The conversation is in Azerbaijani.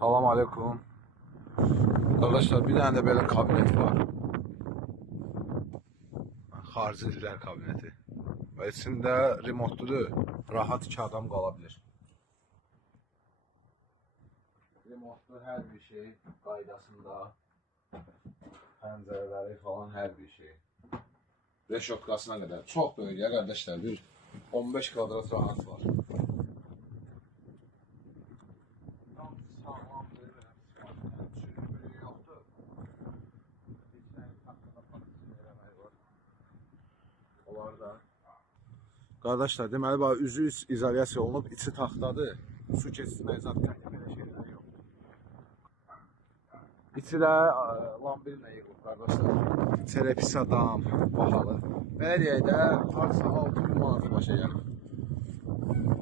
Salam aleyküm. Arkadaşlar bir tane de böyle kabinet var. Xarici dillər kabineti. Və içində remotludur. Rahat iki adam qalabilir. Remotlu hər bir şey qaydasında. Pəncərələri falan hər bir şey. Reşotkasına qədər. Çox böyük ya qardaşlar. Bir 15 kvadrat rahat var. Qardaşlar, deməli bax üzü izolyasiya olunub, içi taxtadır. Su keçirmə zad belə şeylər yox. İçi də lambilə yığılıb qardaşlar. Terapis adam bahalı. Belə deyək də, harca 6000 manat başa gəlir.